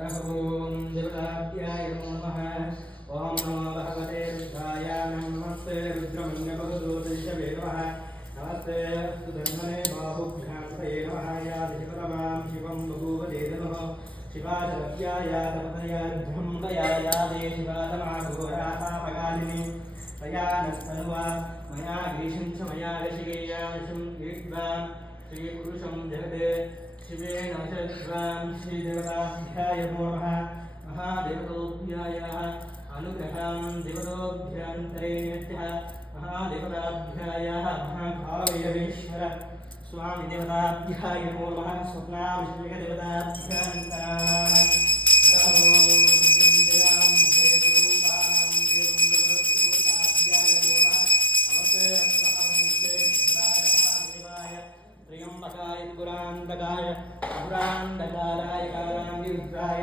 ओम देवताभ्याय नमः। ओम नमो भगवते रुद्राय नमस्ते रुद्रमन्यभगवतोदिशवे नमः। नमस्ते अस्तु धर्मणे बाहुभ्यां तये नमः। या देवतमां शिवं बभूवते नमः। शिवादव्याय तपतया रुद्रम्बयाय देशिवादमाघोरापापकालिनी तया नस्तनुवा मया गीषं च मया ऋषिकेयाशं कीर्त्वा श्रीपुरुषं जगते शिवेन शत्वां श्रीदेवताभ्याय नमः। महादेवतोभ्याय अनुग्रहं देवतोभ्यन्तरे यत्यः महादेवताभ्याय महाभावैरवेश्वर स्वामी देवताभ्याय नमः। त्र्यंबकाय पुरांतकाय पुरांतकालाय कालांगी रुद्राय